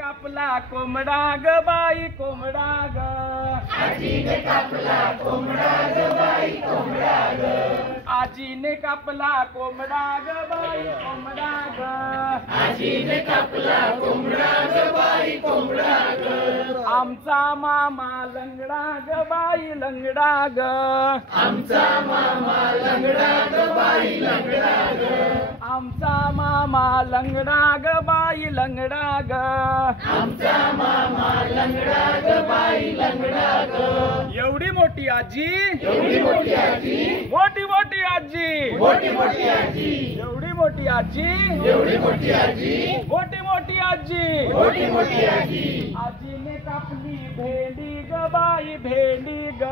कापला कोंबडा ग बाई कोंबडा ग, आजीने कापला कोंबडा ग बाई कोंबडा ग, आजीने कापला कोंबडा ग बाई कोंबडा ग आजीने कापला कोंबडा ग बाई कोंबडा ग आमचा मामा लंगडा ग बाई लंगडा ग आमचा मामा लंगडा ग बाई लंगडा ग आमचा मामा लंगडा ग बाई लंगडा ग आमचा मामा लंगडा ग बाई लंगडा ग एवढी मोठी आजी एवढी मोठी आजी मोठी मोठी आजी मोठी मोठी आजी एवढी मोठी आजी एवढी मोठी आजी मोठी मोठी आजी मोठी मोठी आजी आजीने कापली भेंडी ग बाई भेंडी ग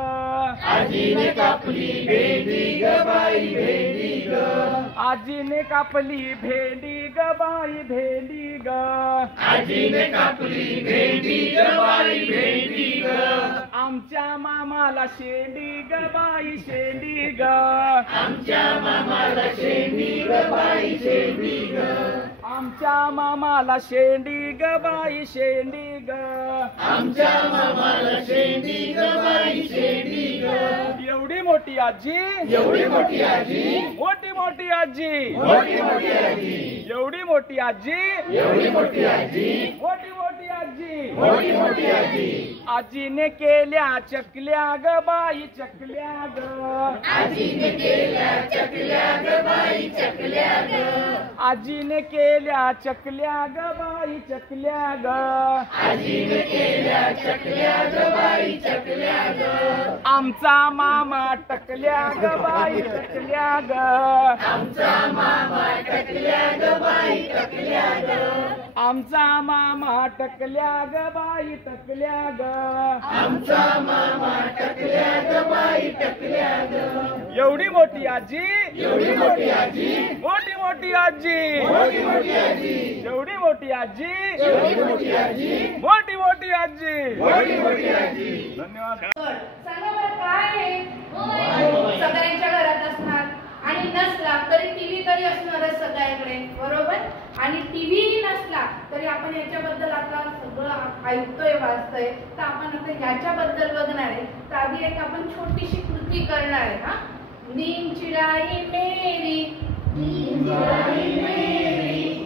आजीने कापली भेंडी ग बाई भेंडी ग आजीने कापली भेंडी ग बाई भेंडी ग आजीने कापली भेंडी ग बाई भेंडी ग आमच्या मामाला शेंडी ग बाई शेंडी ग आमच्या मामाला शेंडी ग बाई शेंडी ग आमच्या मामाला शेंडी ग बाई शेंडी ग आमच्या मामाला शेंडी ग बाई शेंडी ग एवढी मोठी आजी एवढी मोठी आजी मोठी मोठी आजी मोठी मोठी आजी एवढी मोठी आजी एवढी मोठी आजी मोठी मोठी आजी मोठी मोठी आजी आजीने केल्या चकल्या ग बाई चकल्या ग आजीने केल्या चकल्या ग बाई चकल्या ग आजीने केल्या चकल्या ग बाई चकल्या ग आजीने केल्या चकल्या ग बाई चकल्या ग आमचा मामा टकल्या ग बाई टकल्या ग आमचा मामा टकल्या ग बाई टकल्या ग आमचा मामा टकल्या ग बाई टकल्या ग आमचा मामा टकल्या ग बाई टकल्या ग एवढी मोठी आजी एवढी मोठी आजी मोठी मोठी आजी मोठी मोठी आजी एवढी मोठी आजी एवढी मोठी आजी मोठी मोठी आजी मोठी मोठी आजी धन्यवाद सांगा बरं काय आहे? सगळ्यांच्या घरात असणार आणि नसला तरी टीव्ही तरी असणारच सगळ्यांकडे बरोबर आणि टीव्ही नसला तरी आपण याच्याबद्दल आता सगळं ऐकतोय वाचतोय तर आपण आता याच्याबद्दल बघणार आहे तर आधी एक आपण छोटीशी कृती करणार आहे हा नीम चिड़ाई मेरी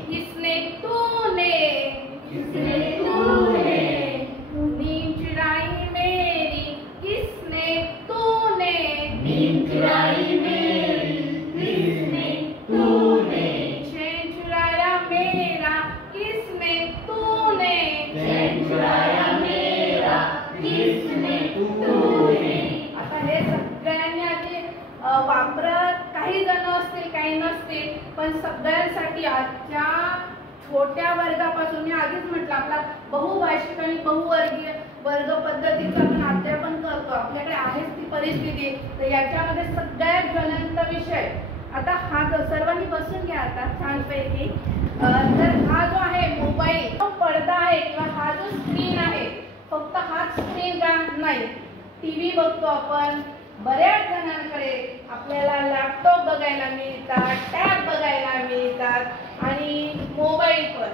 किसने तूने नीम चिड़ाई मेरी किसने तूने नीम चिड़ाई मेरी किसने तूने चैन चुराया मेरा किसने तूने चैन चुराया मेरा किसने तूने आता हे सगळ्यांनी आधी वापरत काही जण असतील काही नसतील पण सगळ्यांसाठी आजच्या छोट्या वर्गापासून मी आधीच म्हटलं आपला बहुभाषिक आणि बहुवर्गीय वर्ग पद्धतीचं आपण अध्यापन करतो आपल्याकडे आहेच ती परिस्थिती तर याच्यामध्ये सगळ्यात ज्वलंत विषय आता हा जो सर्वांनी बसून घ्या आता छानपैकी तर हा जो आहे मोबाईल पडदा आहे किंवा हा जो स्क्रीन आहे फक्त हाच स्क्रीन का नाही टीव्ही बघतो आपण बऱ्याच जणांकडे आपल्याला लॅपटॉप बघायला मिळतात टॅब बघायला मिळतात आणि मोबाईल पण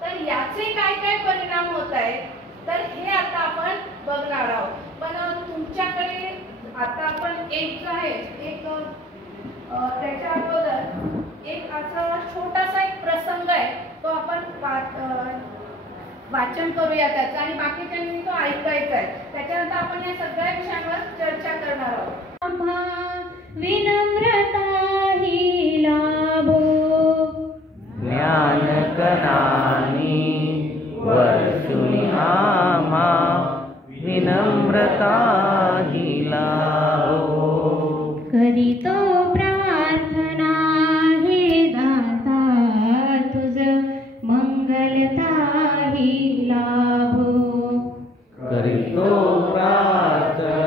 तर याचे काय काय परिणाम होत आहेत तर हे आता आपण बघणार आहोत पण तुमच्याकडे आता आपण एक जो आहे एक त्याच्या अगोदर एक असा छोटासा एक प्रसंग आहे तो आपण वाचन करूया त्याचं आणि बाकीच्यांनी तो ऐकायचा आहे त्याच्यानंतर आपण या सगळ्या विषयांवर चर्चा करणार आहोत विनम्रता ही लाभो ज्ञान कनानी वर्षुनि आमा विनम्रता ही लाभो करीतो प्रार्थना हे दाता तुझ मंगलता ही लाभो करीतो प्रार्थना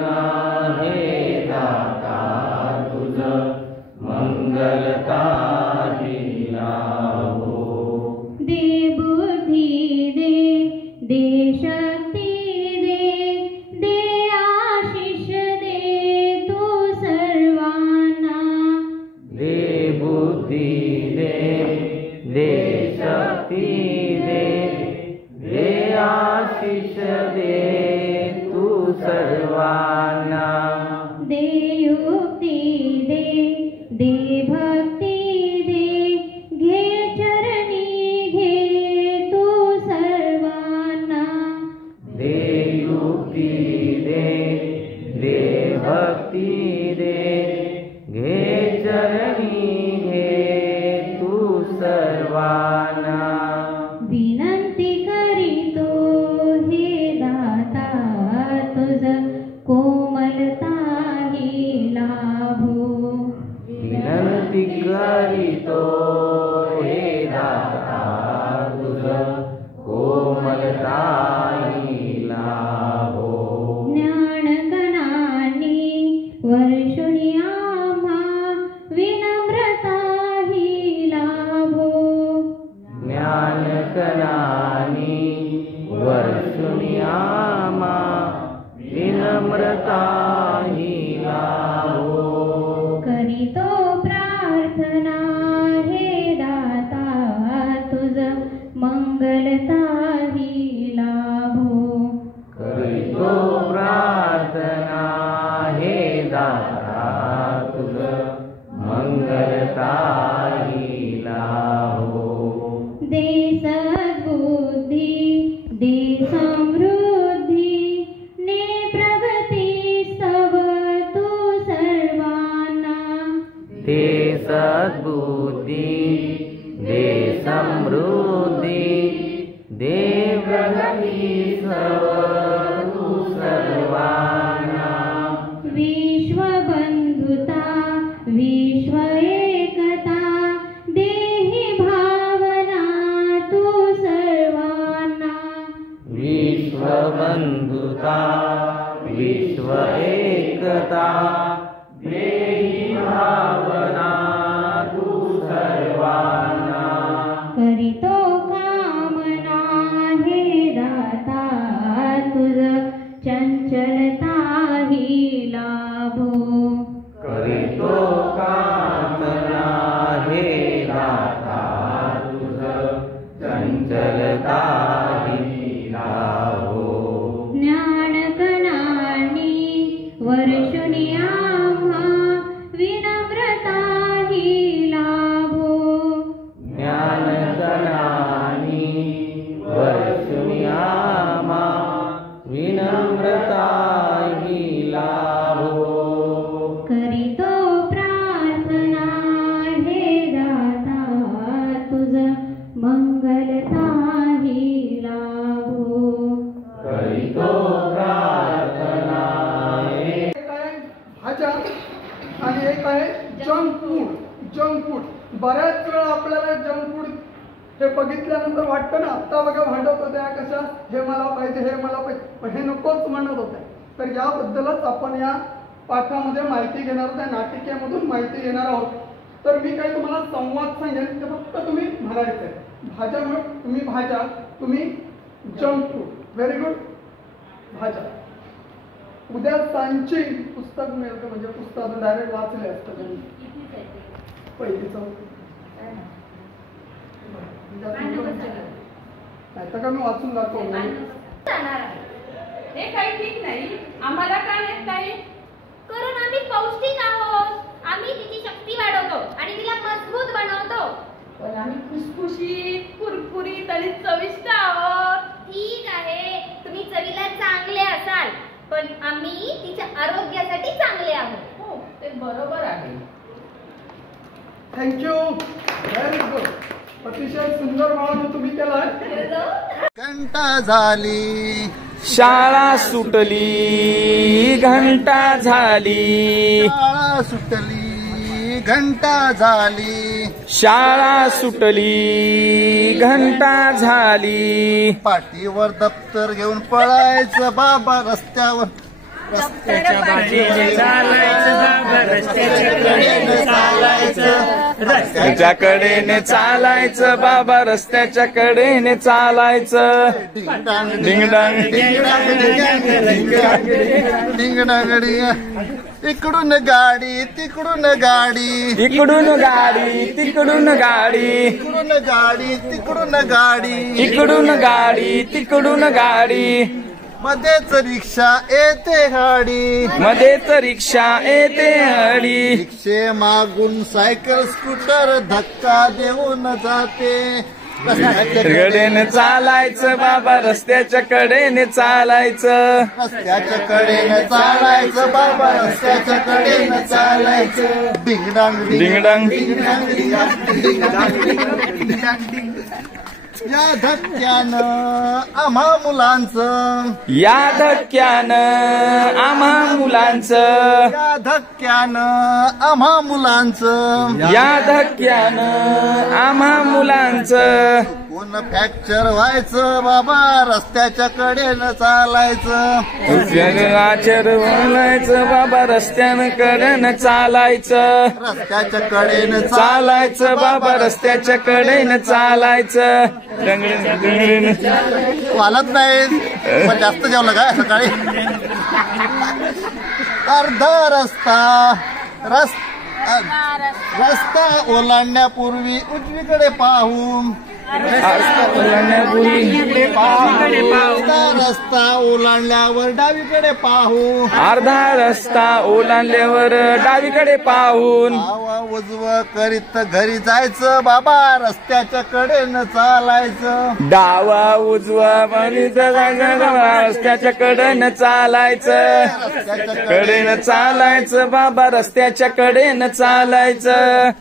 भक्ती दे, घे चरणी घे तू सर्वांना. विनंती करीतो हे दाता तुझ कोमलता ही लाभो. विनंती करीतो हे दाता तुझ कोमलता ही लाभो. ज्ञानकणांनी वर्षुणी आम्हा विनम्रता ही लाभो. ज्ञानकणांनी वर्षुणी आम्हा विनम्रता ही लाभो. करीतो प्रार्थना हे दाता तुझ मंगलता ही लाभो. करीतो प्रार्थना हे दाता तुझ मंगलता ही लाभो. दे सद्बुद्धी दे समृद्धी ने प्रगती स्तव तू सर्वांना. ते सद्बुद्धी दे समृद्धी दे प्रगती स्तव तू सर्वांना. विश्वबंधुता विश्व एकता देहि भावना तू सर्वांना. विश्वबंधुता विश्व एकता देहि भावना तू सर्वांना. करीतो कामना हे दाता तुझ चंचलता ही लाभो. करीतो कामना हे दाता तुझ चंचलता ही लाभो. ज्ञानकणांनी वर्षुणी आम्हा विनम्रता ही लाभो. ज्ञानकणांनी वर्षुणी आम्हा विनम्रता ही लाभो. करीतो प्रार्थना हे दाता तुझ मंगलता ही लाभो. करीतो प्रार्थना हे. भाज्या आणि एक आहे जंक फूड. जंक फूड बऱ्याच वेळा आपल्याला जंक फूड हे बघितल्यानंतर वाटतं ना, आत्ता बघा भांडत होत्या कशा, हे मला पाहिजे हे मला पाहिजे, पण हे नकोच म्हणत होत्या. तर याबद्दलच आपण या पाठामध्ये माहिती घेणार आहोत, त्या नाटिकेमधून माहिती घेणार आहोत. तर मी काही तुम्हाला संवाद सांगेन, ते फक्त तुम्ही म्हणायचं आहे. भाज्या म्हणून तुम्ही भाज्या, तुम्ही जंक फूड. Very good. भाज्या. उद्या सांची पुस्तक मिळतं, म्हणजे पुस्तक डायरेक्ट वाचले असतं पहिलीचं. नाही तर का मी वाचून दाखवतो. हे काही ठीक नाही. आम्हाला काय येत नाही, कारण आम्ही पौष्टिक आहोत. आम्ही तिची शक्ती वाढवतो आणि तिला मजबूत बनवतो. पण आम्ही खुसखुशीत कुरकुरीत आणि चविष्ट आहोत. ठीक आहे, तुम्ही चवीला चांगले असाल, पण आम्ही तिच्या आरोग्यासाठी चांगले आहोत. हो, ते बरोबर आहे. थँक्यू. Very good. अतिशय सुंदर म्हणून तुम्ही केलाय. घंटा झाली शाळा सुटली घंटा झाली. शाळा सुटली घंटा झाली. शाळा सुटली घंटा झाली. पाठीवर दप्तर घेऊन पळायचं बाबा रस्त्यावर. रस्त्याच्या बाजूने चालायचं बाबा, रस्त्याच्या कडेने चालायचं. रस्त्याच्या कडेने चालायचं बाबा, रस्त्याच्या कडेने चालायचं. डिंगडांग डिंगडांग डिंगडांगडी. इकडून गाडी तिकडून गाडी. इकडून गाडी तिकडून गाडी. इकडून गाडी तिकडून गाडी. इकडून गाडी तिकडून गाडी. मध्येच रिक्षा येते गाडी. मध्येच रिक्षा येते हडी. रिक्षे मागून सायकल स्कूटर धक्का देऊन जाते. रस्त्याच्या कडेने चालायचं बाबा रस्त्याच्या कडेने चालायचं रस्त्याच्या कडेने चालायचं बाबा रस्त्याच्या कडेने चालायचं डिंगडांग डिंगडांग या धक्क्यानं आम्हा मुलांचं या धक्क्यानं आम्हा मुलांचं या धक्क्यानं आम्हा मुलांचं या धक्क्यानं आम्हा मुलांचं कोण फ्रॅक्चर व्हायचं बाबा रस्त्याच्या कडेनं चालायचं आचर बोलायचं बाबा रस्त्यानं कडेनं चालायचं रस्त्याच्या कडेनं चालायचं बाबा रस्त्याच्या कडेनं चालायचं चालत नाही पण जास्त जेवलं काय सकाळी अर्धा रस्ता ओलांडण्यापूर्वी उजवीकडे पाहून रस्ता ओलांडल्यावर डावीकडे पाहू अर्धा रस्ता ओलांडल्यावर डावीकडे पाहून डावा उजव करीत घरी जायचं बाबा रस्त्याच्या कडेनं चालायचं डावा उजवा रस्त्याच्या कडेनं चालायचं कडेनं चालायचं बाबा रस्त्याच्या कडेनं चालायचं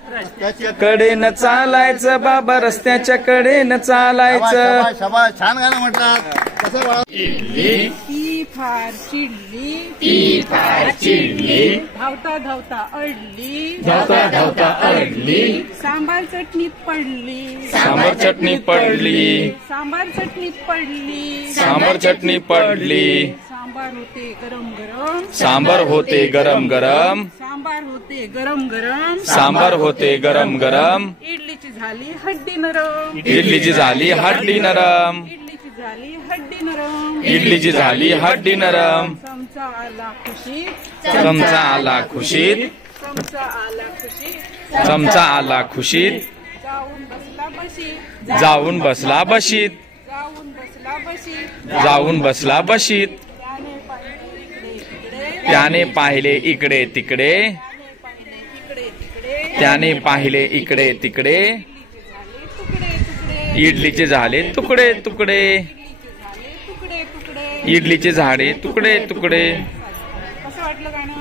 कडेनं चालायचं बाबा रस्त्याच्या कडेनं चालायचं शबा छान गाणं म्हणतात कसं बाळा ती फार चिडली ती फार चिडली धावता धावता अडली धावता धावता अडली सांबार चटणीत पडली सांबर चटणी पडली सांबार चटणीत पडली सांबर चटणी पडली सांबार होते गरम गरम सांबर होते गरम गरम सांबार होते गरम गरम सांबर होते गरम गरम इडलीची झाली हड्डी नरम इडलीची झाली हड्डी नरम इडलीची झाली हड्डी नरम इडलीची झाली हड्डी नरम चमचा आला खुशीत चमचा आला खुशीत चमचा आला खुशीत चमचा आला खुशीत जाऊन बसला बशीत जाऊन बसला बशीत जाऊन बसला बशीत जाऊन बसला बशीत त्याने पाहिले इकडे तिकडे त्याने पाहिले इकडे तिकडे त्याने पाहिले इकडे तिकडे इडलीचे झाले तुकडे तुकडे इडलीचे झाडे तुकडे तुकडे कसं वाटलं गाणं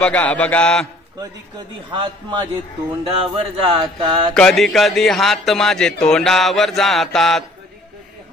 बघा बघा कधी कधी हात माझे तोंडावर जातात कधी कधी हात माझे तोंडावर जातात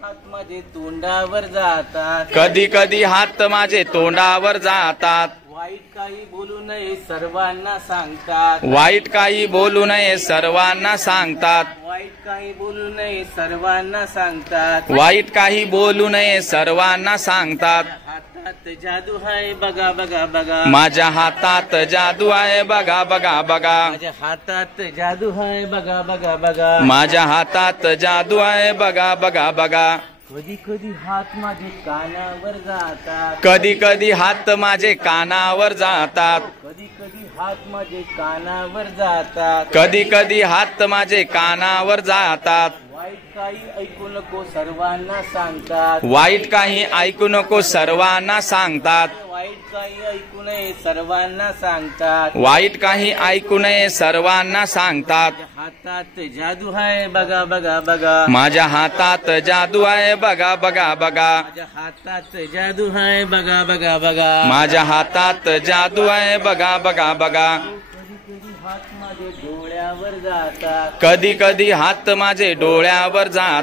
हात माझे तोंडावर जातात कधी कधी हात माझे तोंडावर जातात वाईट काही बोलू नये सर्वांना सांगतात वाईट काही बोलू नये सर्वांना सांगतात वाईट काही बोलू नये सर्वांना सांगतात वाईट काही बोलू नये सर्वांना सांगतात हातात जादू आहे बघा बघा बघा माझ्या हातात जादू आहे बघा बघा बघा माझ्या हातात जादू आहे बघा बघा बघा माझ्या हातात जादू आहे बघा बघा बघा कधी कधी हात माझे कानावर जातात कधी कधी हात माझे कानावर जातात कधी कधी हात माझे कानावर जातात कधी कधी हात माझे कानावर जातात वाईट काही ऐकू नको सर्वांना सांगतात वाईट काही ऐकू नको सर्वांना सांगतात वाईट काही ऐकू नये सर्वांना सांगतात वाईट काही ऐकू नये सर्वांना सांगतात हातात जादू आहे बघा बघा बघा माझ्या हातात जादू आहे बघा बघा बघा माझ्या हातात जादू आहे बघा बघा बघा माझ्या हातात जादू आहे बघा बघा बघा कधी कधी हात माझे डोळ्यावर जातात कधी कधी हात माझे डोळ्यावर जातात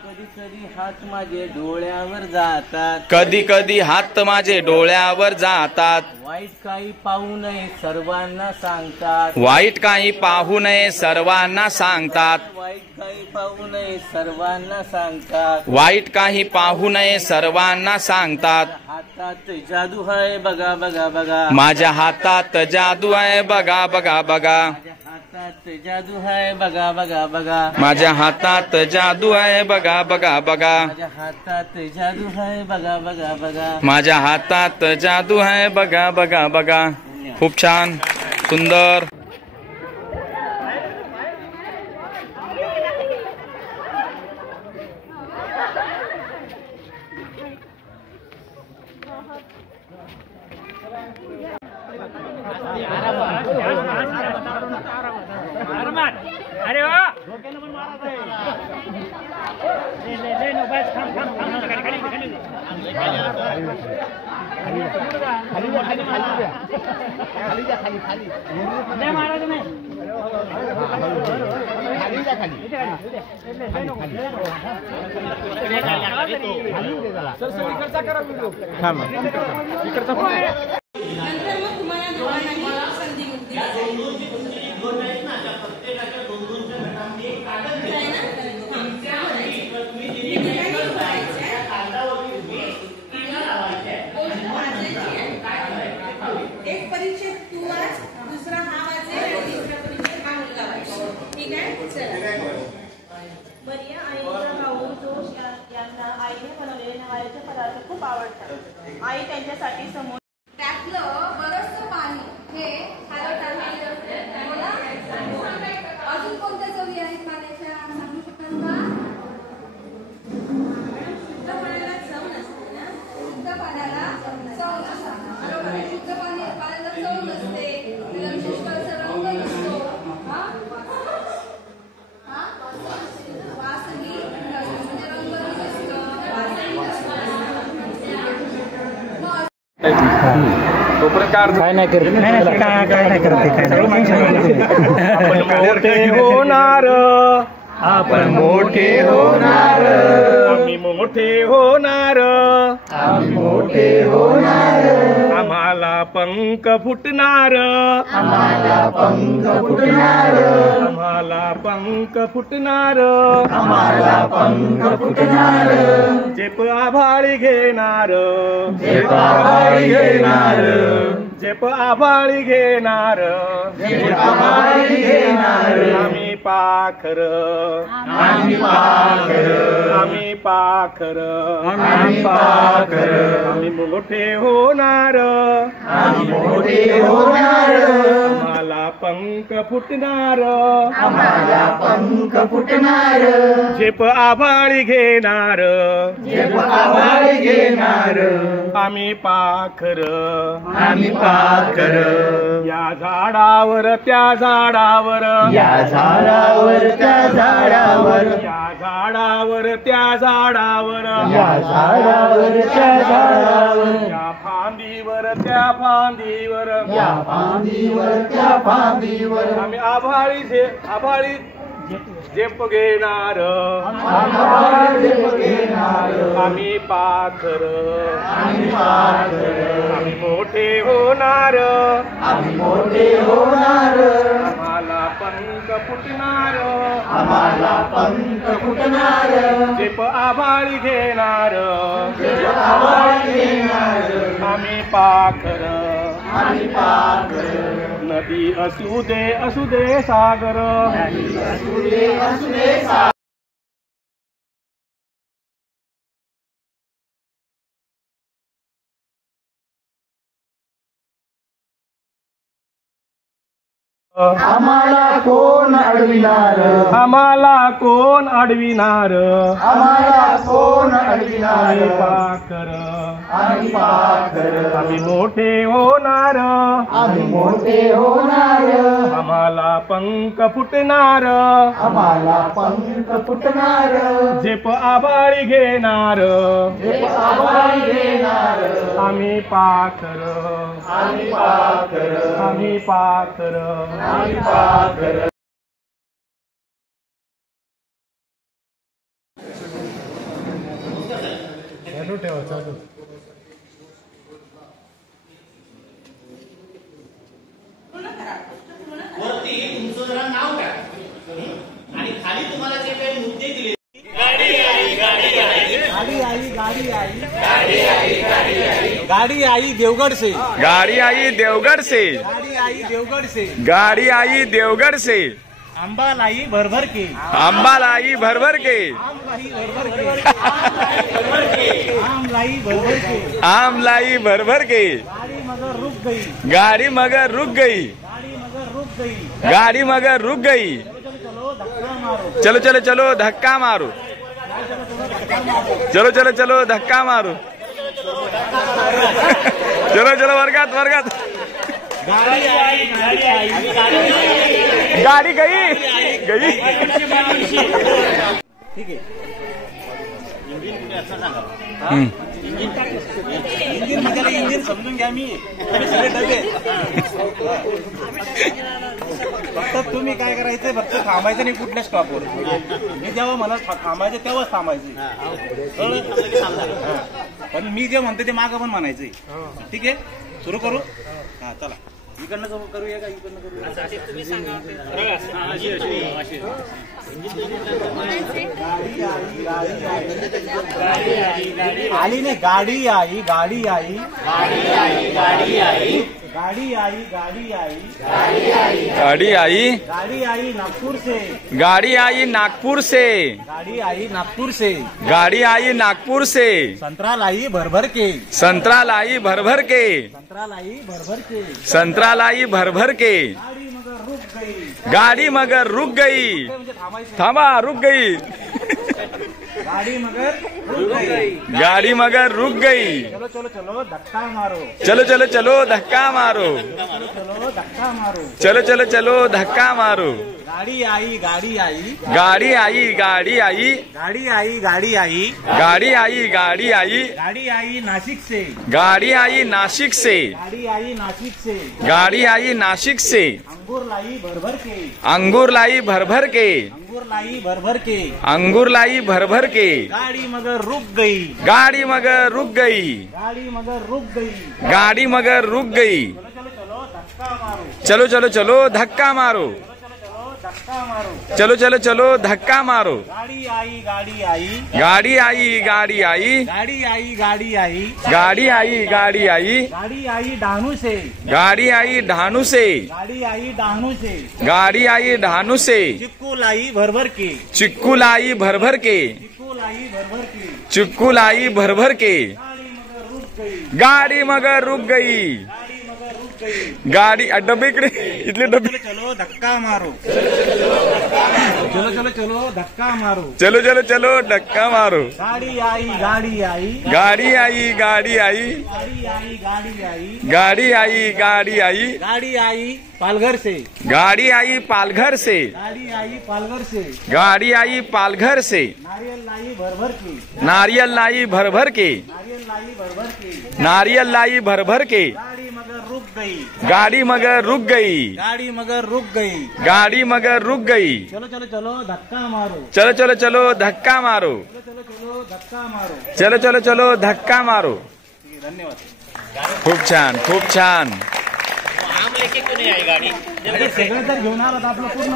कधी कधी हात माझे डोळ्यावर जातात कधी कधी हात माझे डोळ्यावर जातात वाईट काही पाहू नये सर्वांना सांगतात वाईट काही पाहू नये सर्वांना सांगतात वाईट काही पाहू नये सर्वांना सांगतात वाईट काही पाहू नये सर्वांना सांगतात हातात जादू आहे बघा बघा बघा माझ्या हातात जादू आहे बघा बघा बघा हातात जादू आहे बघा बघा बघा माझ्या हातात जादू आहे बघा बघा बघा माझ्या हातात जादू आहे बघा बघा बघा माझ्या हातात जादू आहे बघा बघा बघा खूप छान सुंदर अरे वा एक परीक्षेत तू वाच, दुसरा हा वाचेल आणि तिसऱ्या परीक्षेत हा मुलगा वाचेल. ठीक आहे? चला. बरिया आईचा भाऊ जोश यांना आईने बनवलेले नवाळीचे पदार्थ खूप आवडतात. आई त्यांच्यासाठी समोर त्यातलं बरंचसं पाणी हे हलवतात. मला अजून कोणत्या चवी आहेत पाण्याच्या सांगू शकाल का? शुद्ध पाण्याला चव नसते ना. शुद्ध पाण्याला चव नसते. बरोबर आहे. शुद्ध पाण्याला चव नसते, त्याला विशिष्ट असा रंग नसतो. वासही म्हणजे रंग नसतो, वासही नसतो. तोपर्यंत काय नाही करत. आपण मोठे होणार, आपण मोठे होणार, आम्ही मोठे होणार, आम्ही मोठे होणार, आम्हाला पंख फुटणार, आम्हाला पंख फुटणार, आम्हाला पंख फुटणार, आम्हाला पंख फुटणार, झेप आभाळी घेणार, झेप आभाळी घेणार, झेप आभाळी घेणार, झेप आभाळी घेणार, आम्ही पाखर, आम्ही पाखर, आम्ही पाखर, आम्ही पाखर, आम्ही मोठे होणार, आम्ही मोठे होणार, आम्हाला पंख फुटणार, आम्हाला पंख फुटणार, झेप आभाळी घेणार, झेप आभाळी घेणार, आम्ही पाखर, आम्ही पाखर, या झाडावर त्या झाडावर, या झाडावर त्या झाडावर, या झाडावर त्या झाडावर, या झाडावर त्या झाडावर, या फांदीवर त्या फांदीवर, या फांदीवर त्या फांदीवर, आम्ही आभाळी झेप घेणार, झेप घेणार, आम्ही पाखर, आम्ही पाखर, आम्ही मोठे होणार, आम्ही मोठे होणार, आम्हाला पंख फुटणार, आम्हाला पंख फुटणार, झेप आभाळी घेणार, झेप आभाळी घेणार, आम्ही पाखर, आम्ही पाखर, नदी असू दे सागर, नदी असू दे सागर, आम्हाला कोण अडविणार, आम्हाला कोण अडविणार, आम्हाला कोण अडविणार, पाखर, आम्ही पाखर, आम्ही मोठे होणार, आम्ही मोठे होणार, आम्हाला पंख फुटणार, आम्हाला पंख फुटणार, झेप आभाळी घेणार, झेप आभाळी घेणार, आम्ही पाखर, आम्ही पाखर, आम्ही पाखर, आम्ही पाखर. चालू ठेवा, चालू. वरती तुमचं जरा नाव टाका आणि खाली तुम्हाला जे काही मुद्दे दिले, गाडी आई गाडी आई गाडी आई गाडी आई गाडी आई गाडी आई गाडी आई देवगढ़ से, गाड़ी आई देवगढ़ से, गाड़ी आई देवगढ़ से, गाड़ी आई देवगढ़ से, अम्बा लाई भर भर के, अम्बा लाई भर भर के, आम लाई भर भर के, आम लाई भर भर के, आम लाई भर भर के, गाड़ी मगर रुक गई, गाड़ी मगर रुक गई, गाड़ी मगर रुक गई, गाड़ी मगर रुक गई, चलो धक्का मारो, चलो चलो चलो धक्का मारो, चलो चलो चलो धक्का मारो, चलो चलो वर्गात वर्गात गाडी आई गाडी आई गाडी गई गई. ठीक आहे. इंजिन कुठे असं सांगा. इंजिन म्हणजे इंजिन समजून घ्या. मी सगळे डबे. फक्त तुम्ही काय करायचं, फक्त थांबायचं नाही कुठल्या स्टॉपवर. मी जेव्हा मला थांबायचं तेव्हाच थांबायचं. पण मी जे म्हणतो ते मागं पण म्हणायचंय. ठीक आहे, सुरू करू. हा चला. इकडनं करूया का इकडनं करूया. आली नाही. गाडी आई गाडी आई गाडी आई गाडी आई गाडी आई गाडी आई गाडी आई गाडी आई नागपुर से गाडी आई नागपुर से गाडी आई नागपुर से गाडी आई नागपुर से संतरा लाई भर भर के संतरा लाई भर भर के संतरा लाई भर भर के संतरा लाई भर भर के गाड़ी मगर रुक गई गाडी मगर रुक गई. थांबा, रुक गई. गाड़ी मगर रुक गई गाडी मगर रुक गई. चलो चलो चलो धक्का मारो चलो चलो चलो धक्का मारो चलो चलो धक्का मारो चलो चलो चलो धक्का मारो. गाड़ी आई गाड़ी आई गाडी आई गाडी आई गाड़ी आई गाड़ी आई गाडी आई गाडी आई गाड़ी आई नासिक से गाडी आई नाशिक से गाड़ी आई नासिक से गाडी आई नाशिक से अंगूर लाई भर भर के अंगूर लाई भर भर के अंगूर लाई भर भर के अंगूर लाई भर भर के गाड़ी मगर रुक गई गाडी मगर रुक गई गाड़ी मगर रुक गई गाडी मगर रुक गई. चलो चलो चलो धक्का मारो चलो चलो चलो धक्का मारो. चलो चलो चलो धक्का मारो चलो चलो धक्का मारो. गाड़ी आई गाड़ी आई गाडी आई गाडी आई गाड़ी आई गाड़ी आई गाडी आई गाडी आई गाड़ी आई डानू से गाडी आई ढानू से गाड़ी आई डानू से गाडी आई ढानू से चिक्कू लाई भर भर के चिक्कू लाई भर भर के चिक्कू लाई भर भर के चिक्कू लाई भर भर के गाड़ी मगर रुक गई गाडी मगर रुक गई. गाड़ी मगर रुक गई गाडी डबे इकडे इथले डबे. चलो चलो धक्का मारो चलो चलो चलो धक्का मारो चलो चलो चलो धक्का मारो. गाड़ी आई गाड़ी आई गाडी आई गाडी आई गाड़ी आई गाड़ी आई गाडी आई गाडी आई गाड़ी आई पालघर से गाडी आई पालघर से गाड़ी आई पालघर से गाडी आई पालघर से नारियल लाई भर भर के नारियल लाई भर भर के नारियल लाई भर भर के नारियल लाई भर भर के गाड़ी मगर रुक गई गाडी मगर रुक गई गाड़ी मगर रुक गई गाडी मगर रुक गई. चलो चलो चलो धक्का मारो चलो चलो चलो धक्का मारो चलो चलो चलो धक्का मारो चलो चलो चलो धक्का मारो. ठीक आहे, धन्यवाद. खूप छान खूप छान. अरे सगळं जर घेऊन आला तर आपलं पूर्ण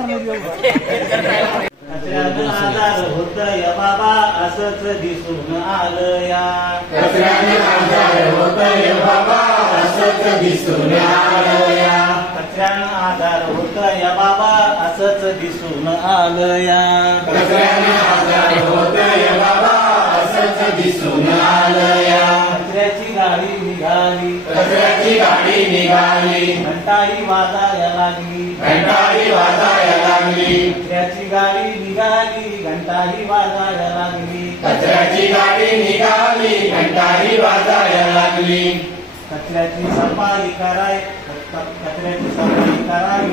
आधार होतय बाबा असंच दिसून आलं या कचऱ्याने आजार होतय बाबा असंच दिसून आलं या कचऱ्यानं आधार होतय बाबा असंच दिसून आलं या कचऱ्याने आजार होतय बाबा असंच दिसून आलं या कचऱ्याची गाडी निघाली कचऱ्याची गाडी निघाली घंटाळी वाजायला लागली घंटाळी वाजायला लागली कचऱ्याची गाडी निघाली घंटाळी वाजायला लागली कचऱ्याची गाडी निघाली घंटाळी वाजायला लागली कचऱ्याची सफाई करावी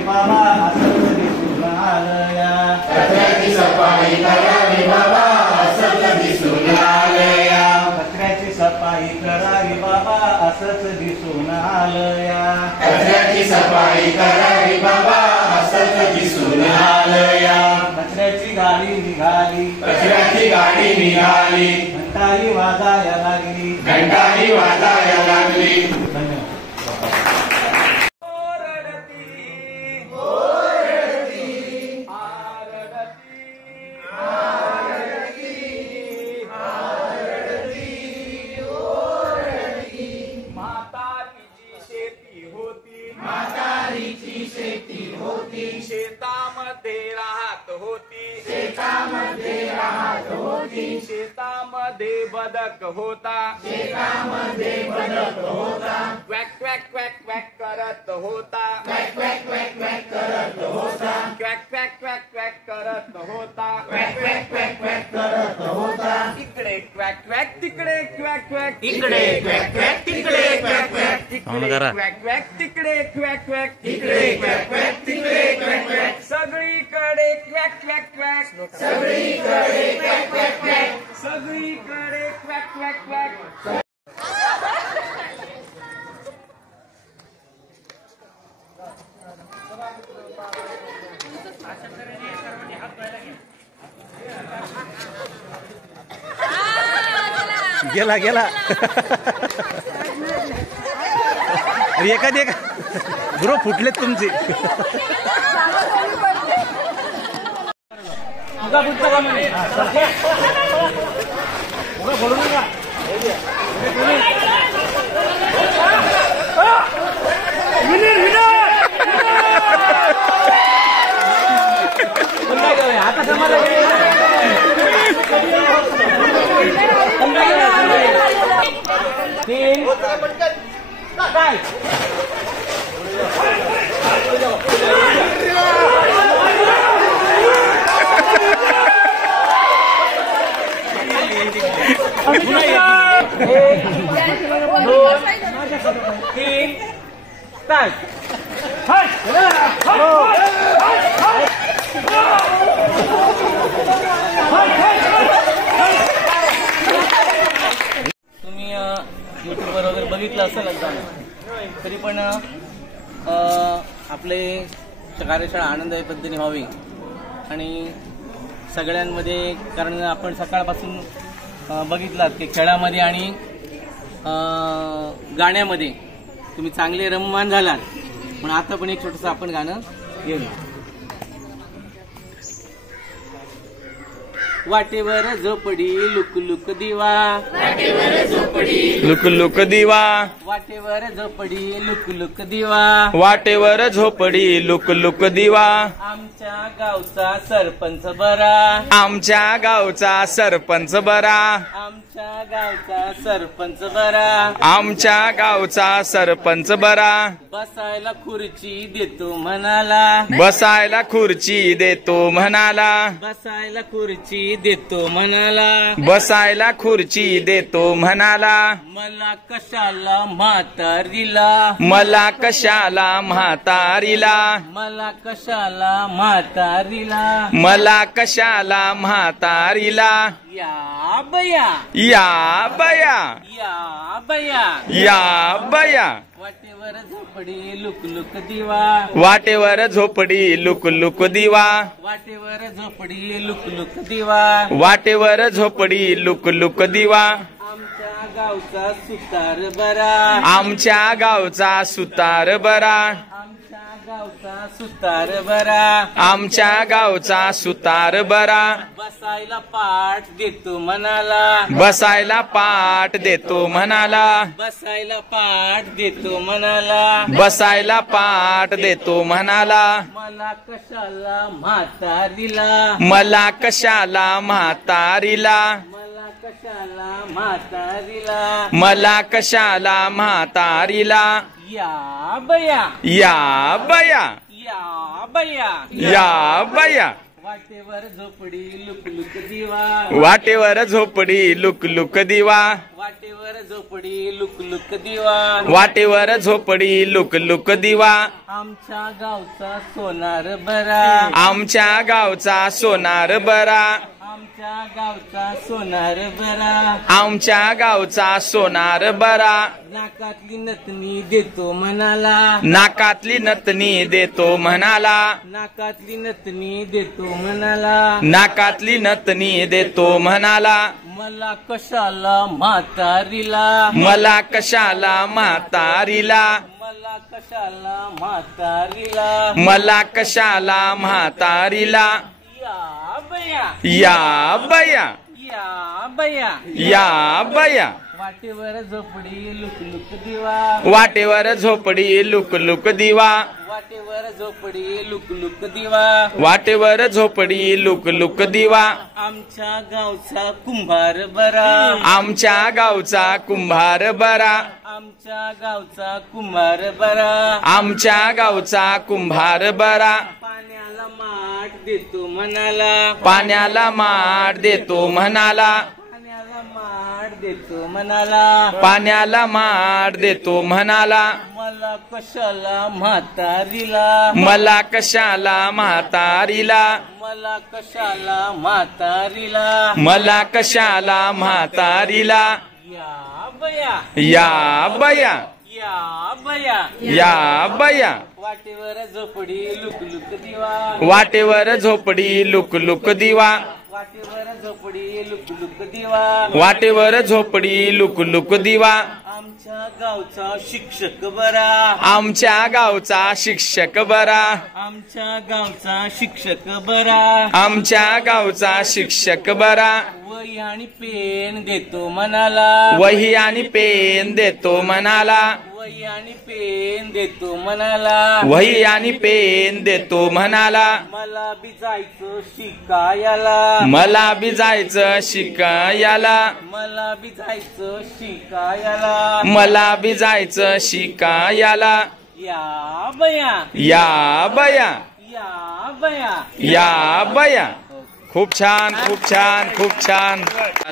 बाबा असंच दिसून आलं या कचऱ्याची सफाई करावी बाबा असंच दिसून आलं या कचऱ्याची सफाई करावी बाबा असंच दिसून आलं या कचऱ्याची सफाई करावी बाबा असंच दिसून आलं या कचऱ्याची गाडी निघाली कचऱ्याची गाडी निघाली घंटाळी वाजायला लागली घंटाळी वाजायला लागली. धन्यवाद. शेतामध्ये राहत होती शेतामध्ये बदक होता क्वॅक क्वॅक क्वॅक क्वॅक करत होता क्वॅक क्वॅक क्वॅक क्वॅक करत होता इकडे क्वॅक क्वॅक तिकडे क्वॅक क्वॅक इकडे क्वॅक क्वॅक तिकडे क्वॅक क्वॅक इकडे करा. क्वॅक क्वॅक तिकडे क्वॅक क्वॅक तिकडे क्वॅक क्वॅक तिकडे क्वॅक क्वॅक सगळीकडे क्वॅक क्वॅक क्वॅक सगळीकडे क्वॅक क्वॅक क्वॅक सगळीकडे क्वॅक क्वॅक क्वॅक. गेला गेला एखादी गुरु फुटलेत तुमचे. बोलू नका. आता जमाला तीन काय तीन काय तुम्ही युट्यूबवर वगैरे बघितलं असेल एकदा, तरी पण आपले कार्यशाळा आनंददायी पद्धतीने व्हावी आणि सगळ्यांमध्ये, कारण आपण सकाळपासून बघितलात की खेळामध्ये आणि गाण्यामध्ये तुम्ही चांगले रममान झालात. पण आता पण एक छोटंसं आपण गाणं घेऊया. वाटेवर झोपडी लुक लुक दिवा, वाटेवर झोपडी लुक लुक दिवा, वाटेवर झोपडी लुक लुक दिवा, वाटेवर झोपडी लुक लुक दिवा. आमच्या गावचा सरपंच बरा, आमच्या गावचा सरपंच बरा, आमच्या गावचा सरपंच बरा, आमच्या गावचा सरपंच बरा. बसायला खुर्ची देतो म्हणाला, बसायला खुर्ची देतो म्हणाला, बसायला खुर्ची देतो म्हणाला, बसायला खुर्ची देतो म्हणाला. मला कशाला म्हातारीला, मला कशाला म्हातारीला, मला कशाला म्हातारीला, मला कशाला म्हातारीला. या बया, या बया, या बया, या बया. वाटेवर झोपडी लुक लुक दिवा, वाटेवर झोपडी लुक लुक दिवा, वाटेवर झोपडी लुक लुक दिवा, वाटेवर झोपडी लुक लुक दिवा. आमच्या गावचा सुतार बरा, आमच्या गावचा सुतार बरा, आमच्या गावचा सुतार बरा, आमच्या गावचा सुतार बरा. बसायला पाठ देतो म्हणाला, बसायला पाठ देतो म्हणाला, बसायला पाठ देतो म्हणाला, बसायला पाठ देतो म्हणाला. मला कशाला म्हातारीला, मला कशाला म्हातारीला, मला कशाला म्हातारीला, मला कशाला म्हातारीला. या बया, या बया, या बया, या बया. वाटेवर झोपडी लुक लुक दिवा, वाटेवर झोपडी लुक लुक दिवा, वाटेवर झोपडी लुक लुक दिवा, वाटेवर झोपडी लुक लुक दिवा. आमच्या गावचा सोनार बरा, आमच्या गावचा सोनार बरा, आमच्या गावचा सोनार बरा, आमच्या गावचा सोनार बरा. नाकातली नतनी देतो म्हणाला, नाकातली नतनी देतो म्हणाला, नाकातली नतनी देतो म्हणाला, नाकातली नतनी देतो म्हणाला. मला कशाला म्हातारीला, मला कशाला म्हातारीला, मला कशाला म्हातारीला, मला कशाला म्हातारीला. या बया, या बया, या बया, या बया. वाटेवर झोपडी लुक लुक दिवा, वाटेवर झोपडी लुक लुक दिवा, वाटेवर झोपडी लुक लुक दिवा, वाटेवर झोपडी लुक लुक दिवा. आमच्या गावचा कुंभार बरा, आमच्या गावचा कुंभार बरा, आमच्या गावचा कुंभार बरा, आमच्या गावचा कुंभार बरा. पाण्याला माठ देतो म्हणाला, पाण्याला माठ देतो म्हणाला, पाण्याला माठ देतो म्हणाला, पाण्याला माठ देतो म्हणाला. मला कशाला म्हातारीला, मला कशाला म्हातारीला, मला कशाला म्हातारीला, मला कशाला म्हातारीला. या बया, या बया, या बया, या बया. वाटेवर झोपडी लुकलुक दिवा, वाटेवर झोपडी लुकलुक दिवा, वाटेवर झोपडी लुकलुक दिवा, वाटेवर झोपडी लुकलुक दिवा. आमच्या गावचा शिक्षक बरा, आमच्या गावचा शिक्षक बरा, आमच्या गावचा शिक्षक बरा, आमच्या गावचा शिक्षक बरा. वही आणि पेन देतो मनाला, वही आणि पेन देतो मनाला, वही आणि पेन देतो मनाला, वही आणि पेन देतो म्हणाला. मला बी जायचं शिकायला, मला बी जायचं शिकायला, मला बी जायचं शिकायला, मला बी जायचं शिकायला. या बया, या बया, या बया, या बया. खूप छान, खूप छान, खूप छान.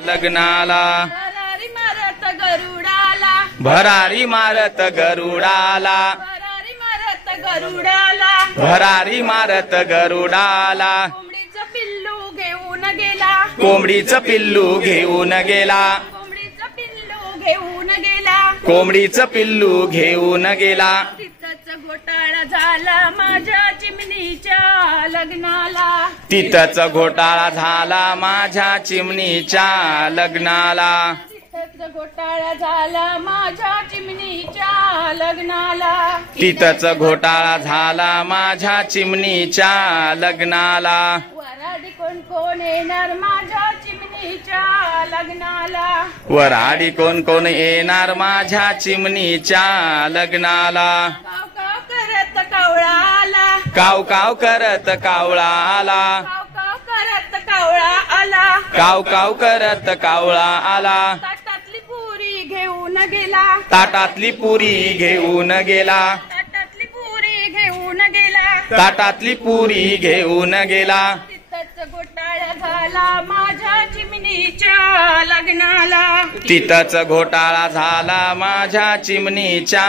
लग्नाला भरारी मारत गरुडाला, भरारी मारत गरुडाला, भरारी मारत गरुडाला, भरारी मारत गरुडाला. कोंबडीचं पिल्लू घेऊन गेला, कोंबडीचं पिल्लू घेऊन गेला, कोंबडीचं पिल्लू घेऊन गेला. कोंबडीचं पिल्लू घेऊन गेला. तिथंच घोटाळा झाला माझ्या चिमणीच्या लग्नाला, तिथंच घोटाळा झाला माझ्या चिमणीच्या लग्नाला. तिथंच घोटाळा झाला माझ्या चिमणीच्या लग्नाला, तिथंच घोटाळा झाला माझ्या चिमणीच्या लग्नाला. वराडी कोण कोण येणार माझ्या चिमणीच्या लग्नाला, वराडी कोण कोण येणार माझ्या चिमणीच्या लग्नाला. काव काव करत कावळा आला, काव काव करत कावळा आला, काव काव करत कावळा आला. काव काव करत कावळा आला. ताटातली पुरी घेऊन गेला, ताटातली पुरी घेऊन गेला, ताटातली पुरी घेऊन गेला. ताटातली पुरी घेऊन गेला. तिथंच घोटाळा झाला माझ्या चिमणीच्या लग्नाला, तिथंच घोटाळा झाला माझ्या चिमणीच्या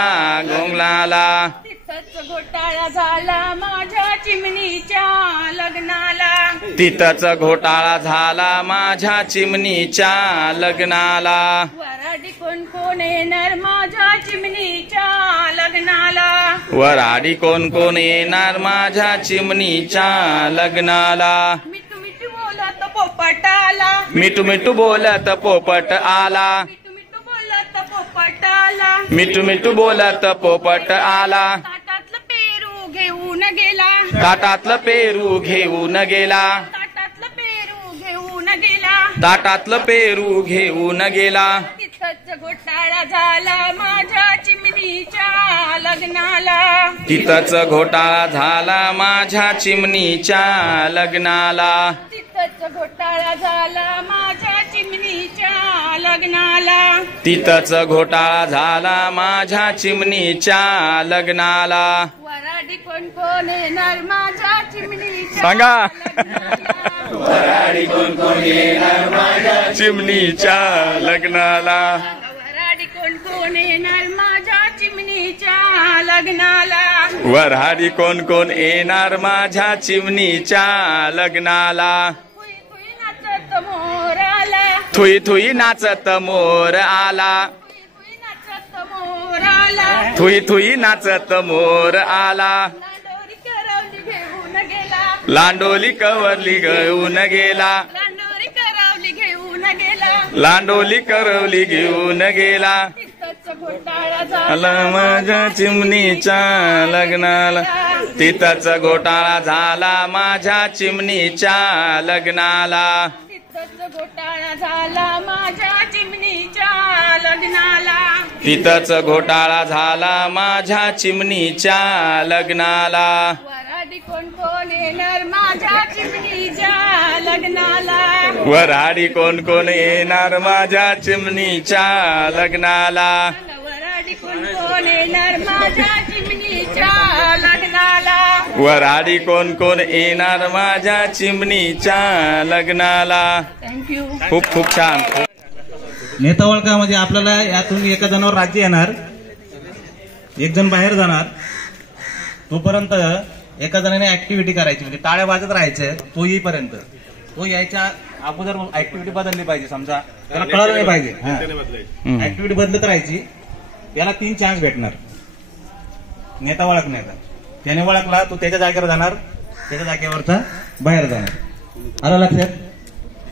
गोंगलाला. तिथंच घोटाळा झाला माझ्या चिमणीच्या लग्नाला, तिथंच घोटाळा झाला माझ्या चिमणीच्या लग्नाला. वराडी कोण कोण येणार माझ्या चिमणीच्या लग्नाला, वराडी कोण कोण येणार माझ्या चिमणीच्या लग्नाला. मिठू मिठू बोलत पोपट आला, मिठू मिठू बोलत पोपट आला, मिठू मिठू बोलत पोपट आला. मिठू मिठू बोलत पोपट आला. ताटातलं पेरू घेऊन गेला, ताटातलं पेरू घेऊन गेला, ताटातलं पेरू घेऊन गेला. ताटातलं पेरू घेऊन गेला. तिथंच घोटाळा झाला माझ्या चिमणीच्या लग्नाला, तिथंच घोटाळा झाला माझ्या चिमणीच्या लग्नाला. तिथंच घोटाळा झाला माझ्या चिमणीच्या लग्नाला, तिथंच घोटाळा झाला माझ्या चिमणीच्या लग्नाला. वराडी कोण कोण येणार माझ्या चिमणीच्या सांगा. लग्नाला, वराडी कोण कोण येणार माझ्या चिमणीच्या लग्नाला. वराडी कोण कोण येणार माझ्या चिमणीच्या लग्नाला. वराडी कोण कोण येणार माझ्या चिमणीच्या लग्नाला. नाचत मोर आला, थुई थुई नाचत मोर आला, नाचत मोर आला. थुई थुई नाचत मोर आला. लांडोरी करवली घेऊन गेला, लांडोली कवरली घेऊन गेला, लांडोरी करवली घेऊन गेला. लांडोली करवली घेऊन गेला. तिथंच घोटाळा झाला आला माझ्या चिमणीच्या लग्नाला. तिथंच घोटाळा झाला माझ्या चिमणीच्या लग्नाला. तिथंच घोटाळा झाला माझ्या चिमणीच्या लग्नाला. तिथंच घोटाळा झाला माझ्या चिमणीच्या लग्नाला. वराडी कोण कोण येणार माझ्या चिमणीच्या लग्नाला. वराडी कोण कोण येणार माझ्या चिमणीच्या लग्नाला. वराडी कोण कोण येणार माझ्या चिमणीच्या लग्नाला. वराडी कोण कोण येणार माझ्या चिमणीच्या लग्नाला. थँक्यू. खूप खूप छान. नेता ओळखा म्हणजे आपल्याला यातून एका जणांवर राज्य येणार. एक जण बाहेर जाणार, तोपर्यंत एका जणाने ऍक्टिव्हिटी करायची, म्हणजे टाळ्या वाजत राहायचं तो येईपर्यंत. तो यायच्या अगोदर ऍक्टिव्हिटी बदलली पाहिजे, समजा त्याला कळलं नाही पाहिजे, ऍक्टिव्हिटी बदलत राहायची. त्याला 3 चान्स भेटणार. नेता ओळखण्याचा, त्याने ओळखला तो त्याच्या जागेवर जाणार, त्याच्या जागेवरचा बाहेर जाणार. आलं लक्षात?